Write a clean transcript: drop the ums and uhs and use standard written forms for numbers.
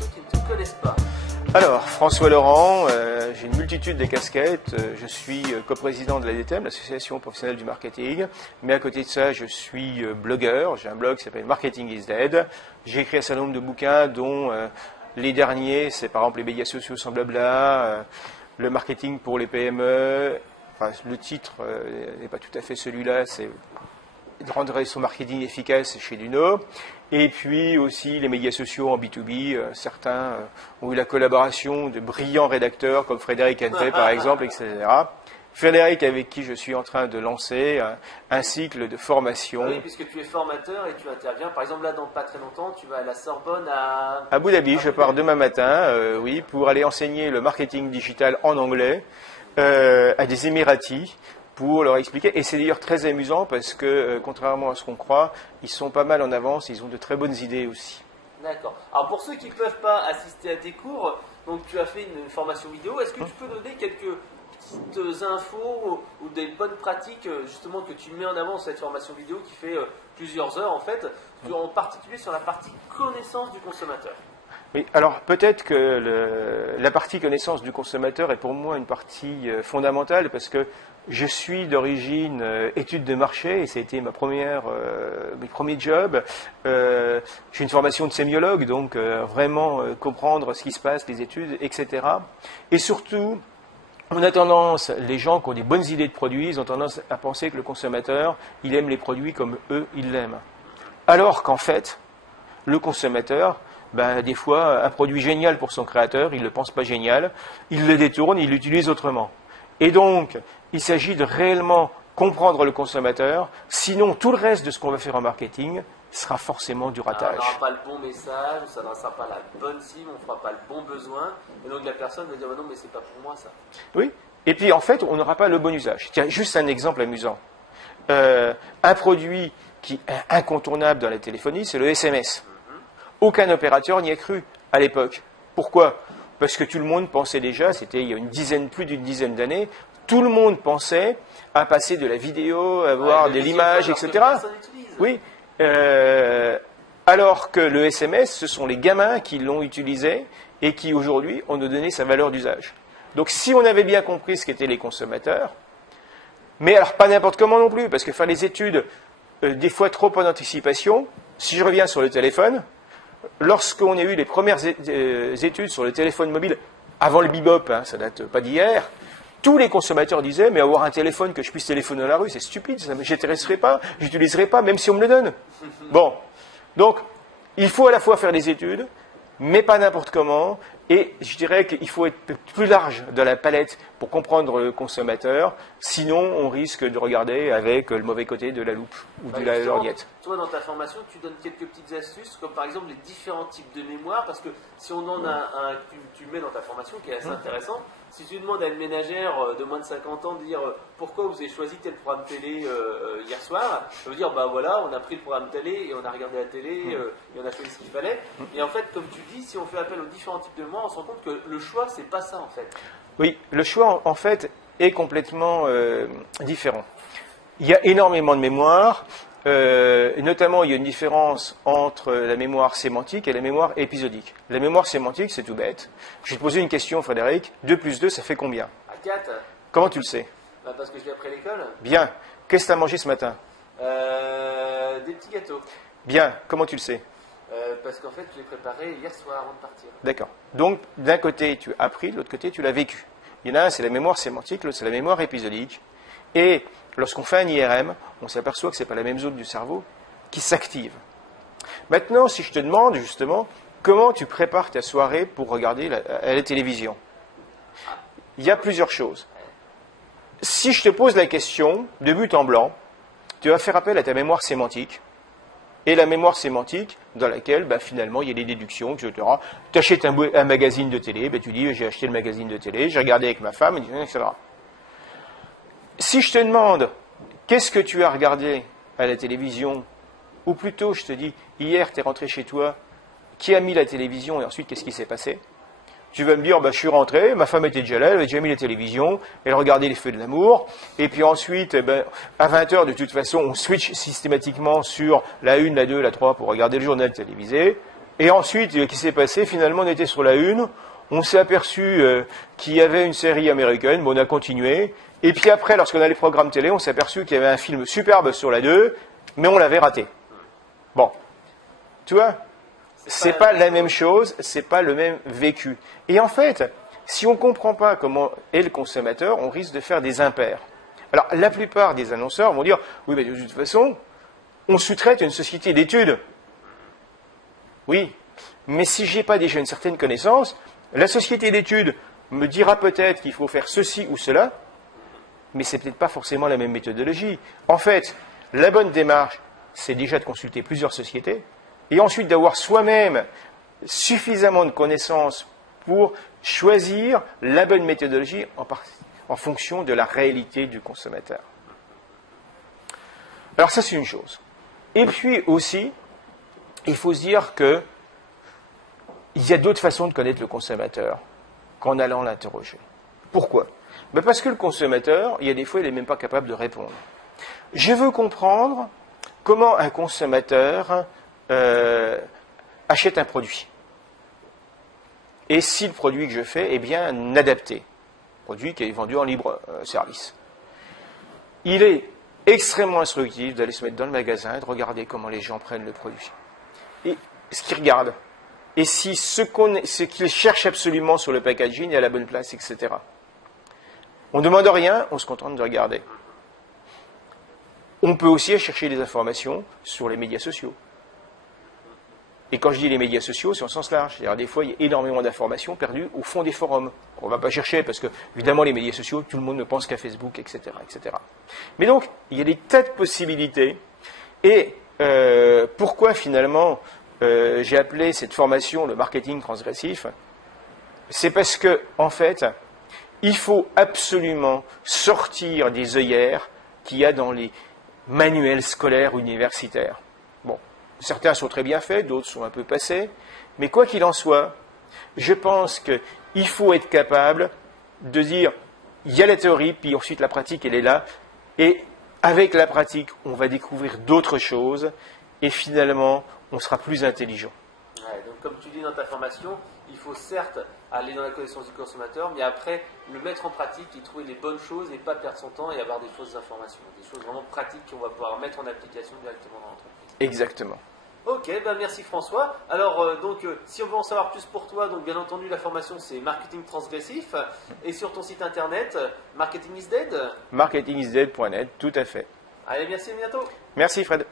ceux qui ne te connaissent pas. Alors, François Laurent, j'ai une multitude de casquettes. Je suis coprésident de l'ADTM, l'Association professionnelle du marketing. Mais à côté de ça, je suis blogueur. J'ai un blog qui s'appelle Marketing is Dead. J'ai écrit un certain nombre de bouquins, dont les derniers, c'est par exemple les médias sociaux sans blabla, le marketing pour les PME. Enfin, le titre n'est pas tout à fait celui-là, c'est de rendre son marketing efficace chez Duno. Et puis aussi les médias sociaux en B2B. Certains ont eu la collaboration de brillants rédacteurs comme Frédéric Henry par exemple, etc. Frédéric, avec qui je suis en train de lancer un cycle de formation. Oui, puisque tu es formateur et tu interviens. Par exemple, là, dans pas très longtemps, tu vas à la Sorbonne à Abu Dhabi. Je pars demain matin, oui, pour aller enseigner le marketing digital en anglais à des Émiratis, pour leur expliquer. Et c'est d'ailleurs très amusant parce que, contrairement à ce qu'on croit, ils sont pas mal en avance, ils ont de très bonnes idées aussi. D'accord. Alors pour ceux qui ne peuvent pas assister à tes cours, donc tu as fait une formation vidéo, est-ce que tu peux donner quelques petites infos ou des bonnes pratiques justement que tu mets en avant dans cette formation vidéo qui fait plusieurs heures en fait, en particulier sur la partie connaissance du consommateur? Oui, alors peut-être que la partie connaissance du consommateur est pour moi une partie fondamentale parce que je suis d'origine études de marché et ça a été mes premiers jobs. J'ai une formation de sémiologue, donc vraiment comprendre ce qui se passe, les études, etc. Et surtout, on a tendance, les gens qui ont des bonnes idées de produits, ils ont tendance à penser que le consommateur, il aime les produits comme eux, ils l'aiment. Alors qu'en fait, le consommateur, des fois, un produit génial pour son créateur, il ne le pense pas génial, il le détourne, il l'utilise autrement. Et donc, il s'agit de réellement comprendre le consommateur, sinon tout le reste de ce qu'on va faire en marketing sera forcément du ratage. Alors, on n'aura pas le bon message, on ne s'adressera pas à la bonne cible, on ne fera pas le bon besoin, et donc la personne va dire non mais c'est pas pour moi ça. Oui, et puis en fait, on n'aura pas le bon usage. Tiens, juste un exemple amusant. Un produit qui est incontournable dans la téléphonie, c'est le SMS. Aucun opérateur n'y a cru à l'époque. Pourquoi? Parce que tout le monde pensait déjà, c'était il y a plus d'une dizaine d'années, tout le monde pensait à passer de la vidéo, à voir de l'image, etc. Oui. Alors que le SMS, ce sont les gamins qui l'ont utilisé et qui aujourd'hui ont donné sa valeur d'usage. Donc si on avait bien compris ce qu'étaient les consommateurs, mais alors pas n'importe comment non plus, parce que faire les études, des fois trop en anticipation, si je reviens sur le téléphone, lorsqu'on a eu les premières études sur le téléphone mobile, avant le bebop, ça date pas d'hier, tous les consommateurs disaient, mais avoir un téléphone que je puisse téléphoner dans la rue, c'est stupide, ça ne m'intéresserait pas, j'utiliserai pas, même si on me le donne. Bon, donc, il faut à la fois faire des études, mais pas n'importe comment, et je dirais qu'il faut être plus large dans la palette pour comprendre le consommateur, sinon on risque de regarder avec le mauvais côté de la loupe ou de la lorgnette. Toi, dans ta formation, tu donnes quelques petites astuces, comme par exemple les différents types de mémoire, parce que si on en a un, tu le mets dans ta formation, qui est assez intéressant, si tu demandes à une ménagère de moins de 50 ans de dire pourquoi vous avez choisi tel programme télé hier soir, ça veut dire voilà, on a pris le programme télé et on a regardé la télé et on a choisi ce qu'il fallait. Et en fait, comme tu dis, si on fait appel aux différents types de mémoire, on se rend compte que le choix, c'est pas ça en fait. Oui, le choix en fait est complètement différent. Il y a énormément de mémoire, notamment il y a une différence entre la mémoire sémantique et la mémoire épisodique. La mémoire sémantique, c'est tout bête. Je vais te poser une question, Frédéric. 2 plus 2, ça fait combien? 4. Comment tu le sais? Parce que je l'ai appris à l'école. Bien. Qu'est-ce que tu as mangé ce matin? Des petits gâteaux. Bien. Comment tu le sais? Parce qu'en fait, je l'ai préparé hier soir avant de partir. D'accord. Donc, d'un côté, tu as appris, de l'autre côté, tu l'as vécu. Il y en a un, c'est la mémoire sémantique, l'autre, c'est la mémoire épisodique. Et lorsqu'on fait un IRM, on s'aperçoit que ce n'est pas la même zone du cerveau qui s'active. Maintenant, si je te demande justement comment tu prépares ta soirée pour regarder la télévision, il y a plusieurs choses. Si je te pose la question de but en blanc, tu vas faire appel à ta mémoire sémantique. Et la mémoire sémantique, dans laquelle finalement il y a des déductions, etc. Tu achètes un magazine de télé, tu dis j'ai acheté le magazine de télé, j'ai regardé avec ma femme, etc. Si je te demande qu'est-ce que tu as regardé à la télévision, ou plutôt je te dis hier tu es rentré chez toi, qui a mis la télévision et ensuite qu'est-ce qui s'est passé? Tu vas me dire, je suis rentré, ma femme était déjà là, elle avait déjà mis la télévision, elle regardait les Feux de l'amour, et puis ensuite, à 20h, de toute façon, on switch systématiquement sur la 1, la 2, la 3 pour regarder le journal télévisé, Et ensuite, qu'est-ce qui s'est passé? Finalement, on était sur la une, on s'est aperçu qu'il y avait une série américaine, bon, on a continué. Et puis après, lorsqu'on a les programmes télé, on s'est aperçu qu'il y avait un film superbe sur la 2, mais on l'avait raté. Bon, tu vois, c'est pas la même chose, c'est pas le même vécu. Et en fait, si on ne comprend pas comment est le consommateur, on risque de faire des impairs. Alors, la plupart des annonceurs vont dire, oui, mais de toute façon, on sous-traite une société d'études. Oui, mais si je n'ai pas déjà une certaine connaissance, la société d'études me dira peut-être qu'il faut faire ceci ou cela, mais ce n'est peut-être pas forcément la même méthodologie. En fait, la bonne démarche, c'est déjà de consulter plusieurs sociétés, et ensuite d'avoir soi-même suffisamment de connaissances pour choisir la bonne méthodologie en fonction de la réalité du consommateur. Alors ça, c'est une chose. Et puis aussi, il faut se dire qu'il y a d'autres façons de connaître le consommateur qu'en allant l'interroger. Pourquoi? Parce que le consommateur, il y a des fois, il n'est même pas capable de répondre. Je veux comprendre comment un consommateur achète un produit. Et si le produit que je fais est bien adapté, produit qui est vendu en libre service. Il est extrêmement instructif d'aller se mettre dans le magasin et de regarder comment les gens prennent le produit. Et ce qu'ils regardent. Et si ce qu'ils cherchent absolument sur le packaging est à la bonne place, etc. On ne demande rien, on se contente de regarder. On peut aussi chercher des informations sur les médias sociaux. Et quand je dis les médias sociaux, c'est en sens large. C'est-à-dire, des fois, il y a énormément d'informations perdues au fond des forums. On ne va pas chercher parce que, évidemment, les médias sociaux, tout le monde ne pense qu'à Facebook, etc., etc. Mais donc, il y a des tas de possibilités. Et pourquoi, finalement, j'ai appelé cette formation le marketing transgressif? C'est parce que, en fait, il faut absolument sortir des œillères qu'il y a dans les manuels scolaires universitaires. Bon. Certains sont très bien faits, d'autres sont un peu passés. Mais quoi qu'il en soit, je pense qu'il faut être capable de dire, il y a la théorie, puis ensuite la pratique, elle est là. Et avec la pratique, on va découvrir d'autres choses. Et finalement, on sera plus intelligent. Ouais, donc comme tu dis dans ta formation, il faut certes aller dans la connaissance du consommateur, mais après le mettre en pratique et trouver les bonnes choses et pas perdre son temps et avoir des fausses informations. Des choses vraiment pratiques qu'on va pouvoir mettre en application directement dans l'entreprise. Exactement. Ok, merci François. Alors, si on veut en savoir plus pour toi, donc bien entendu, la formation c'est Marketing Transgressif. Et sur ton site internet, Marketing is Dead. Marketingisdead.net, tout à fait. Allez, merci, à bientôt. Merci Fred.